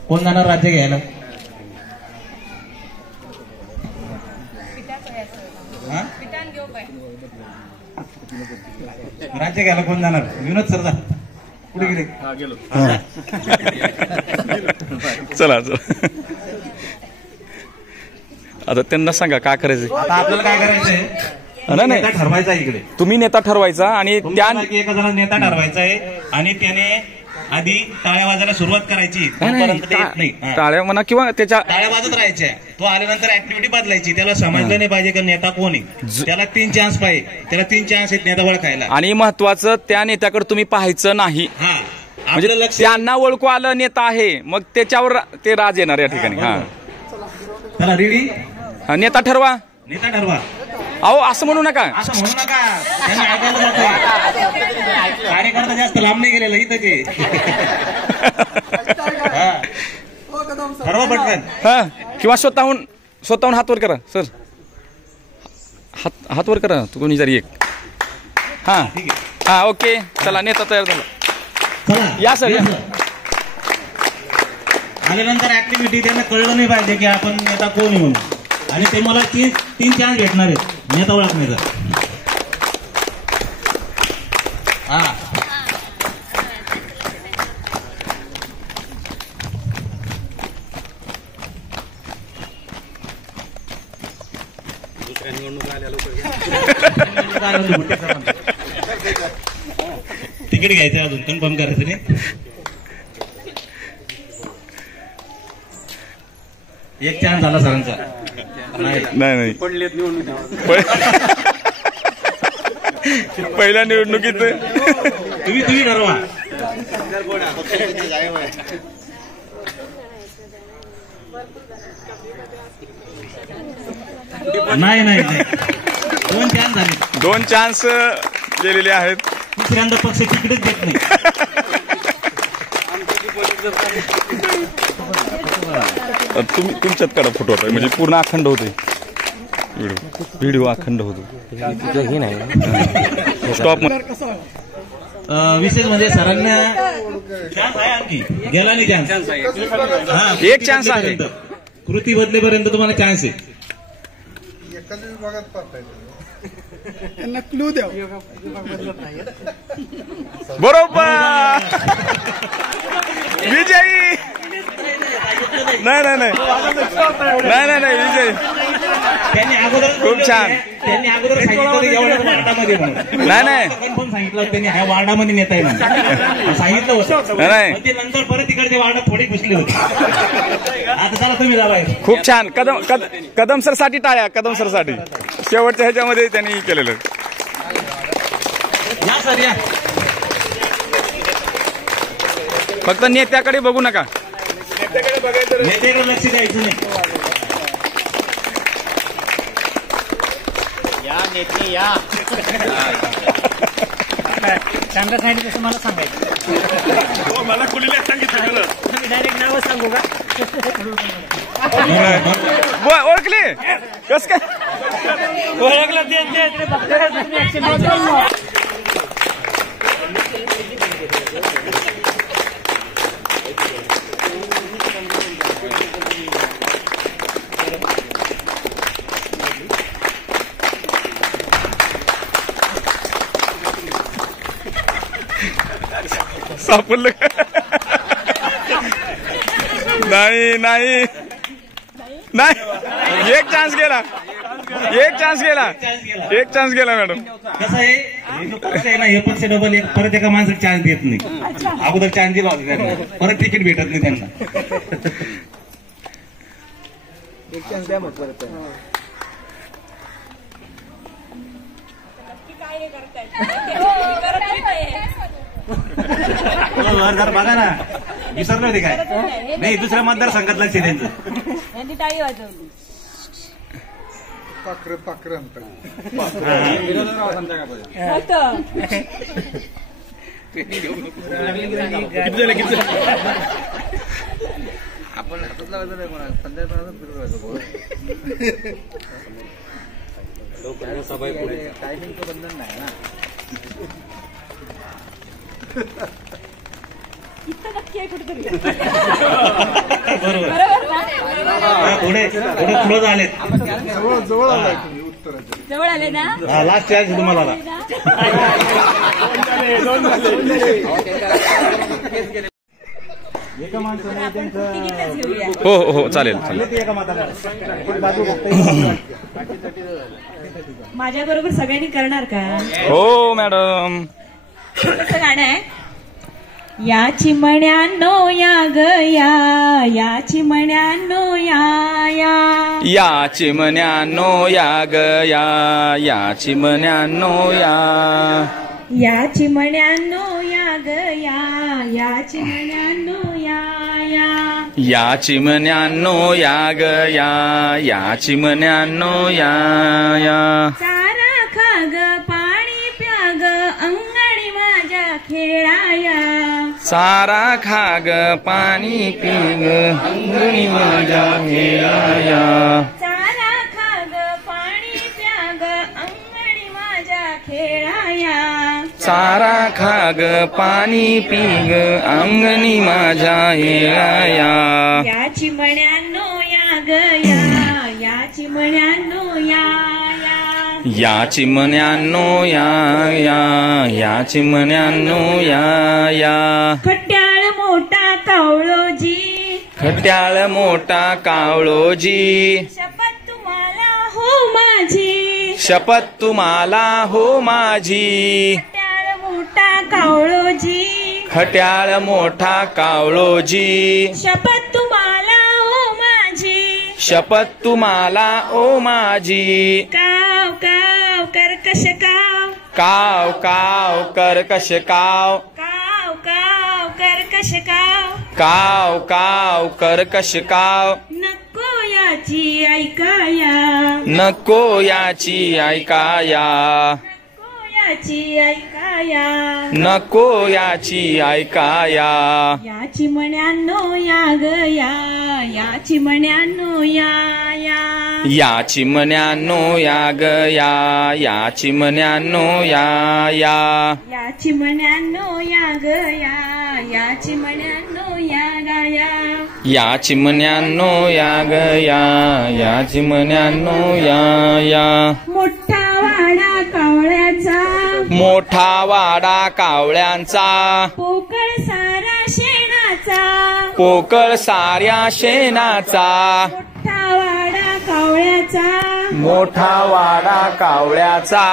कोण जाणार राज्य घ्यायला? राज्य घ्यायला कोण जाणार? विनोद सर जा. कुठे गेले? चला चला, आता त्यांना सांगा काय करायचं. आता आपल्याला काय करायचंय? नाही ठरवायचा इकडे. तुम्ही नेता ठरवायचा आणि त्या एका जणांना नेता ठरवायचा आहे आणि त्याने आधी टाळ्या वाजायला सुरुवात करायची. टाळ्या म्हणा किंवा त्याच्या टाळ्या वाजत राहायच्या. तो आल्यानंतर ऍक्टिव्हिटी बदलायची. त्याला समजलं नाही पाहिजे का नेता कोण आहे. त्याला 3 चान्स पाहिजे. त्याला 3 चान्स आहेत नेता ओळखायला. आणि महत्वाचं त्या नेत्याकडे तुम्ही पाहायचं नाही. म्हणजे त्यांना ओळखू आलं नेता आहे, मग त्याच्यावर ते राज येणार या ठिकाणी. हा चला रेडी. नेता ठरवा. नेता ठरवा. अहो असं म्हणू नका. असं म्हणू नका. त्यांनी ऐकायला जातोय. कार्यकर्ता जास्त लांब नाही गेलेला इथं ते. ठरवा पटकन. हा किंवा स्वतःहून हात वर करा सर. हात वर करा तू कोणी जरी एक. हा हा ओके चला, नेता तयार झाला. या सर या. आल्यानंतर ऍक्टिव्हिटी त्यांना कळलं नाही पाहिजे की आपण नेता कोण आहे म्हणून. आणि ते मला 3 चान्स भेटणार आहेत नेता ओळखण्याचा. हा तिकीट घ्यायचं अजून कन्फर्म करायचं नाही. एक चान्स झाला सरांचा. नाही पहिल्या निवडणुकीत तुम्ही ठरवा. नाही 2 चान्स झाले. 2 चान्स गेलेले आहेत. दुसऱ्यांदा पक्ष तिकडेच देत नाही. तुम्ही तुमच्यात काढा फोटो होता, म्हणजे पूर्ण अखंड होते व्हिडिओ अखंड होतो. स्टॉप. विशेष म्हणजे सरांना चान्स आहे आणखी गेला नाही चान्स. एक चान्स आहे. कृती बदलेपर्यंत तुम्हाला चान्स आहे. त्यांना क्लू द्या. बरोबर विजयी. नाही विजय. त्यांनी अगोदर खूप छान. त्यांनी अगोदर सांगितलं वार्डामध्ये नाही पण सांगितलं त्यांनी ह्या वार्डामध्ये नेता येईल सांगितलं होतं. ते नंतर परत तिकडचे वार्ड थोडी घुसले होते. आता चला तुम्ही जावा. खूप छान. कदम सर साठी टाळ्या. कदम सर साठी शेवटच्या ह्याच्यामध्ये त्यांनी केलेलं. या सर या. फक्त नेत्याकडे बघू नका. नेत्याकडे लक्ष द्यायचं नाही. या नेते या. चांगलं सांगितलं तसं मला सांगायचं. मला कुणीला सांगितलं. तुम्ही डायरेक्ट नाव सांगू का? ओळखले कस काय ओळखलं ते. सापडलं. नाही एक चान्स गेला. मॅडम. कसं आहे जो पक्ष आहे ना, हे पक्ष डबल एक परत एका माणसाला चान्स देत नाही. अगोदर चान्स दिला होता त्यांना, परत तिकीट भेटत नाही त्यांना. एक चान्स द्या मग परत. बघा ना, विसरले होते काय? नाही, दुसऱ्या मतदारसंघातला त्यांचं. पाखरं पाखरं म्हणतात. आपण हातात लावायचं नाही कोणा संध्याकाळ टायमिंगचं बंधन नाही ना. इतकं नक्की आहे कुठेतरी. पुढे झालेत. जवळ आलाय तुम्ही उत्तराच्या. जवळ आले ना. लास्ट चान्स तुम्हाला. एका माणसाने त्यांचं हो हो हो चालेल चालेल. एका माताला माझ्या बरोबर सगळ्यांनी करणार का? हो मॅडम. कसं गाणं आहे? या चिमण्यानो या ग या, या चिमण्यानो या या, या चिमण्यानो या ग या, या चिमण्यानो या, या चिमण्यानो या ग या, या चिमण्यानो या या, या चिमण्यानो या ग या, या चिमण्यानो या या. चारा खा ग पाणी प्या ग अंगणी माझ्या खेळाया, सारा खाग पाणी पिग अंगणी माझ्या खेळाया. चारा खा ग पाणी प्या ग अंगणी माझ्या खेळाया, सारा खाग पाणी पिग अंगणी माझ्या खेळाया. या चिमण्यानो या ग या, या चिमण्यानो या या, या चिमण्यानो या या, या चिमण्यानो या या. खट्याळ मोठा कावळोजी, खट्याळ मोठा कावळोजी, शपथ तुम्हाला हो माझी, शपथ तुम्हाला हो माझी. खट्याळ मोठा कावळोजी, खट्याळ मोठा कावळोजी, शपथ तुम्हाला हो माझी, शपथ तुम्हाला ओ माझी. काव काव कर्कश काव, काव काव कर्कश काव, काव काव कर्कश काव, काव काव कर्कश काव. नको याची ऐकाया, नको याची ऐकाया, नको याची ऐकाया, नको याची ऐकाया. या चिमण्यानो या ग या, या चिमण्यानो या या, या चिमण्यानो या ग या, या चिमण्यानो या या. या चिमण्यानो या ग या, या चिमण्यानो या गा या, या चिमण्यानो या ग या, या चिमण्यानो या या. मोठा वाडा कावळ्याचा, मोठा वाडा कावळ्यांचा, पोकळ सारा शेणाचा, पोकळ साऱ्या शेणाचा. मोठा वाडा कावळ्याचा, मोठा वाडा कावळ्याचा,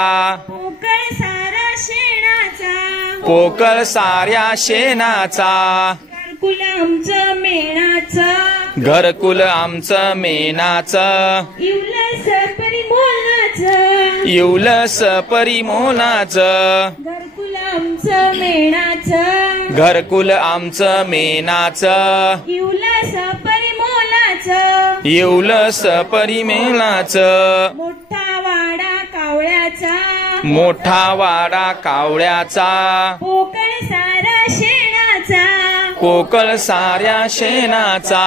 पोकळ सारा शेणाचा, पोकळ साऱ्या शेणाचा. घरकुल आमचं मेणाचं, घरकुल आमचं मेनाचं, इवलस परिमोलाचं, इवलस परिमोलाचं. घरकुल आमचं मेणाचं, घरकुल आमचं मेनाचं, इवलस परिमोलाचं, इवलस परिमेलाचं. मोठा वाडा कावळ्याचा, मोठा वाडा कावळ्याचा, पोकळ सारा शेणाचा, कोकळ साऱ्या शेणाचा.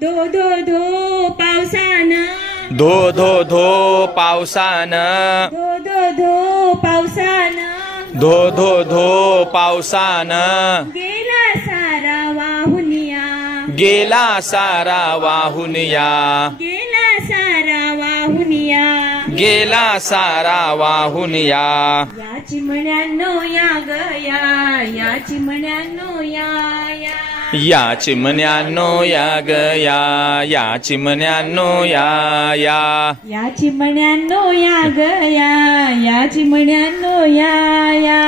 धो धो धो पावसानं, धो धो धो पावसानं, धो धो धो पावसानं, धो धो धो पावसानं. गेला सारा वाहून या, गेला सारा वाहून या, गेला सारा वाहून या, गेला सारा वाहून या. या चिमण्यानो या ग या, या चिमण्यानो या या, या चिमण्यानो या ग या, या चिमण्यानो या या. या चिमण्यानो या ग या, या चिमण्यानो या या,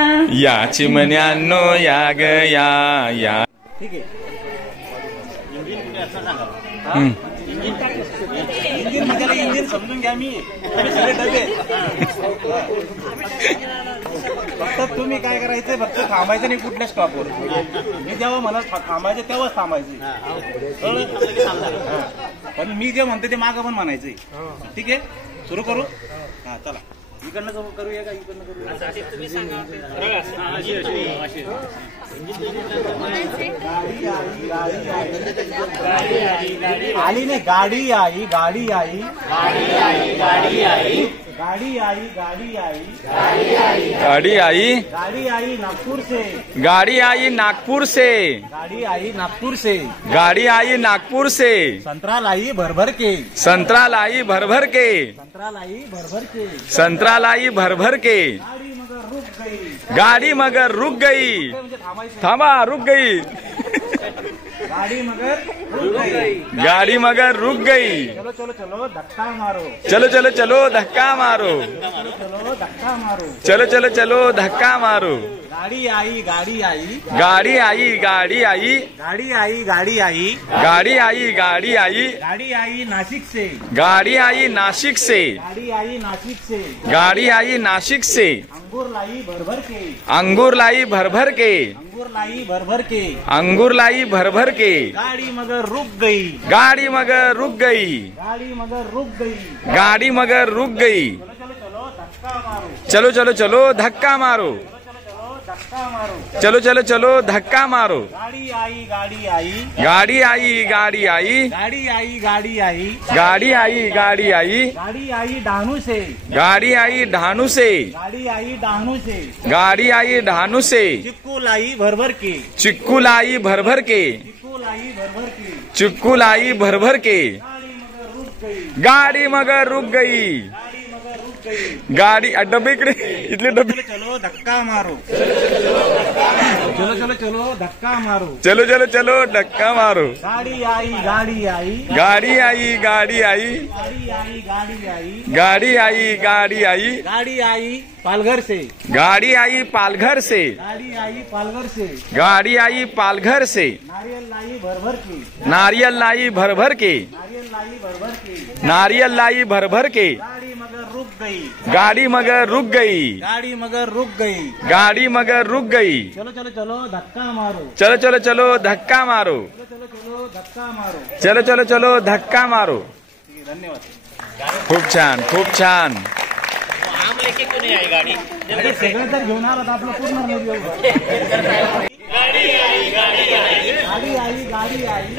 या चिमण्यानो या ग या या. ठीक आहे. इंजिन कुठे असं सांगा. हं. इंजिन म्हणजे इंजिन समजून घ्या. मी सगळे डबे. फक्त तुम्ही काय करायचं, फक्त थांबायचं नाही कुठल्या स्टॉपवर. मी जेव्हा मला थांबायचं तेव्हाच थांबायचं. पण मी जे म्हणतो ते मागं पण म्हणायचंय. ठीक आहे. सुरू करू हा चला इकडनं करूया का इकडनं करूया तुम्ही सांगा आली नाही गाडी आई गाडी आई गाडी आई गाडी आई गाडी आई गाड़ी आई गाड़ी आई नागपुर से गाड़ी आई नागपुर से गाड़ी आई नागपुर से गाड़ी आई नागपुर से संतरा लाई भर भर के संतरा लाई भर भर के संतरा लाई भर भर के संतरा लाई भर भर के गाड़ी मगर रुक गई गाड़ी मगर रुक गई थांबा रुक गई गाड़ी मगर रुक गई गाड़ी मगर रुक गई चलो चलो चलो धक्का मारो चलो चलो चलो धक्का मारो चलो धक्का मारो चलो चलो चलो धक्का मारो गाड़ी आई गाड़ी आई गाड़ी आई गाड़ी आई गाड़ी आई गाड़ी आई गाड़ी आई गाड़ी आई गाड़ी आई नासिक से गाड़ी आई नासिक से गाड़ी आई नासिक से गाड़ी आई नासिक से अंगूर लाई भर भर के अंगूर लाई भर भर के अंगूर लाई भर भर के अंगूर लाई भर भर के गाड़ी मगर रुक गई गाड़ी मगर रुक गई गाड़ी मगर रुक गई गाड़ी मगर रुक गई चलो चलो चलो धक्का मारो चलो चलो चलो धक्का मारो गाड़ी आई गाड़ी आई गाड़ी आई गाड़ी आई गाड़ी आई गाड़ी आई गाड़ी आई गाड़ी आई गाड़ी आई डानू से गाड़ी आई ढानू से गाड़ी आई डानू से गाड़ी आई ढानू से चिक्कू लाई भर भर के चिक्कू लाई भर भर के चिक्कू लाई भर भर के चिक्कू लाई भर भर के गाड़ी मगर रुक गई गाड़ी डब्बे इकडे इथले डब्बे चलो धक्का मारो चलो चलो चलो धक्का मारो चलो चलो चलो धक्का मारो गाड़ी आई गाड़ी आई गाड़ी आई गाड़ी आई गाड़ी आई गाड़ी आई गाड़ी आई गाड़ी आई गाड़ी आई पालघर से गाड़ी आई पालघर से गाड़ी आई पालघर से गाड़ी आई पालघर से नारियल लाई भर भर के नारियल लाई भर भर के नारियल लाई भर भर के नारियल लाई भर भर के गाड़ी मगर रुक गई गाड़ी मगर रुक गई गाड़ी मगर रुक गई गाड़ी मगर रुक गई चलो चलो चलो धक्का मारो चलो चलो चलो धक्का मारो चलो चलो चलो धक्का मारो चलो चलो चलो धक्का मारो धन्यवाद खूप छान खूप छान सगळं जर घेऊन आला तर आपलं पूर्ण नाही घेऊ गाड़ी आई गाड़ी आई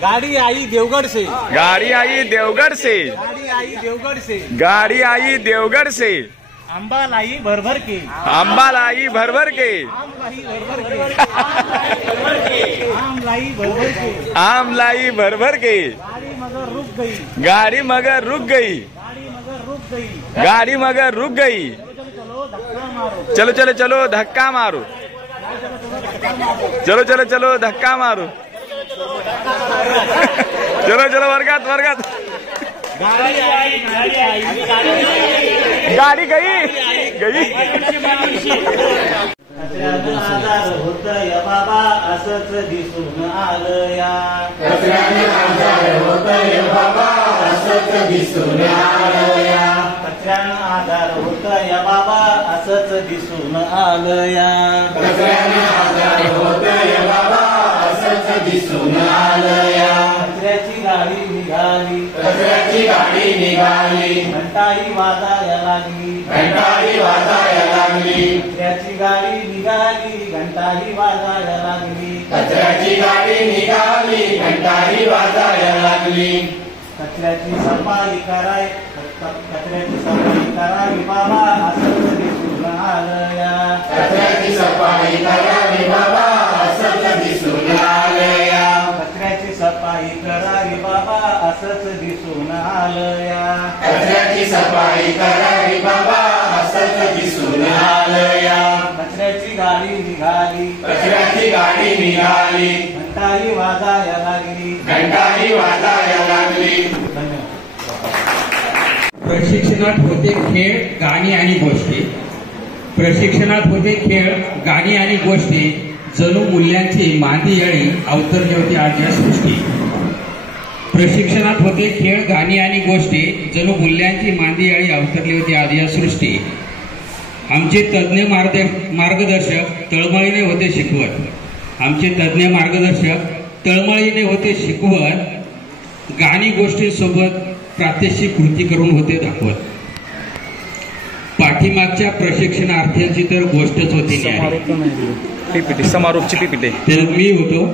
गाड़ी आई देवगढ़ से गाड़ी आई देवगढ़ से गाड़ी आई देवगढ़ से गाड़ी आई देवगढ़ से अंबा लाई भर भर के अंबा लाई भर भर के आम लाई भर भर के आम लाई भर भर के आम लाई भर भर के गाड़ी मगर रुक गई गाड़ी मगर रुक गई गाड़ी मगर रुक गई गाड़ी मगर रुक गई चलो चलो चलो धक्का मारो चलो चलो चलो धक्का मारो चलो चलो वर्गात वर्गात गाड़ी आई गाड़ी आई गाडी गई गई कचऱ्यानं आजार होतय बाबा असंच दिसून आलया कचऱ्यानं आजार होतय बाबा असंच दिसून आलया कचऱ्यानं आजार होतय बाबा असंच दिसून आलया कचऱ्यानं आजार होतय बाबा असंच दिसून आलया कचऱ्याची गाडी निघाली कचऱ्याची गाडी निघाली घंटाही वाजायला लागली घंटाही वाजायला लागली कचऱ्याची गाडी निघाली घंटाही वाजायला लागली कचऱ्याची गाडी निघाली घंटाही वाजायला लागली कचऱ्याची सफाई करावी बाबा असंच दिसून आलया कचऱ्याची सफाई करावी बाबा असंच दिसून आलया कचऱ्याची सफाई करावी बाबा असंच दिसून आलया कचऱ्याची सफाई करावी बाबा असंच दिसून आलया कचऱ्याची गाडी निघाली कचऱ्याची गाडी निघाली घंटाही वाजायला लागली घंटाही वाजायला लागली प्रशिक्षणात होते खेळ गाणी आणि गोष्टी प्रशिक्षणात होते खेळ गाणी आणि गोष्टी जणू मूल्यांची मांदी अळी अवतरली होती आज या सृष्टी प्रशिक्षणात होते खेळ गाणी आणि गोष्टी जणू मूल्यांची मांदी अळी अवतरली होती आज या सृष्टी आमचे तज्ज्ञ मार्गदर्शक तळमळीने होते शिकवत आमचे तज्ज्ञ मार्गदर्शक तळमळीने होते शिकवत गाणी गोष्टीसोबत प्रात्यक्षिक कृती करून होते दाखवत. पाठीमागच्या प्रशिक्षणार्थ्यांची तर गोष्टच होती न्यारी. समारोपची पीपीटी तर मी होतो.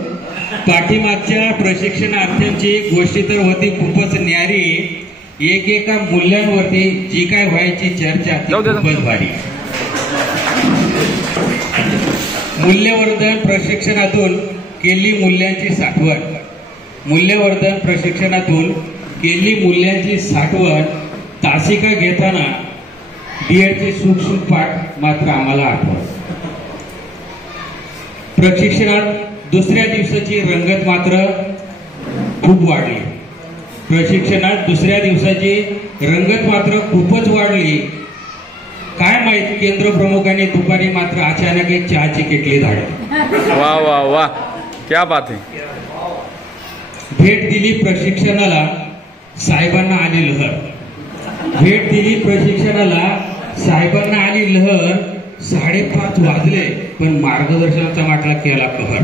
पाठीमागच्या प्रशिक्षणार्थ्यांची गोष्टी तर होती खूपच न्यारी. एकेका मूल्यांवरती जी काय व्हायची चर्चा ती खूपच भारी. मूल्यवर्धन प्रशिक्षणातून केली मूल्यांची साठवण. मूल्यवर्धन प्रशिक्षणातून केली मूल्यांची साठवण. तासिका घेताना बीएडचे सूक्ष्म पाठ मात्र आम्हाला आठवत. प्रशिक्षणात दुसऱ्या दिवसाची रंगत मात्र खूप वाढली. प्रशिक्षणात दुसऱ्या दिवसाची रंगत मात्र खूपच वाढली. काय माहित केंद्र प्रमुखांनी दुपारी मात्र अचानक एक चहाची किटली धाडली. वा वा वा, क्या बात आहे. भेट दिली प्रशिक्षणाला, साहेबांना आली लहर. भेट दिली प्रशिक्षणाला, साहेबांना आली लहर. 5:30 वाजले पण मार्गदर्शनाचा म्हटला केला कहर.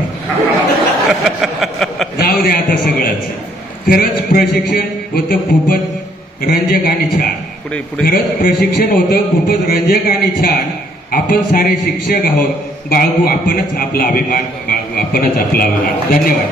जाऊ दे आता सगळंच. खरंच प्रशिक्षण होतं खूपच रंजक आणि छान. खरंच प्रशिक्षण होतं खूपच रंजक आणि छान. आपण सारे शिक्षक आहोत. बाळगू आपणच आपला अभिमान. बाळगू आपणच आपला अभिमान. धन्यवाद.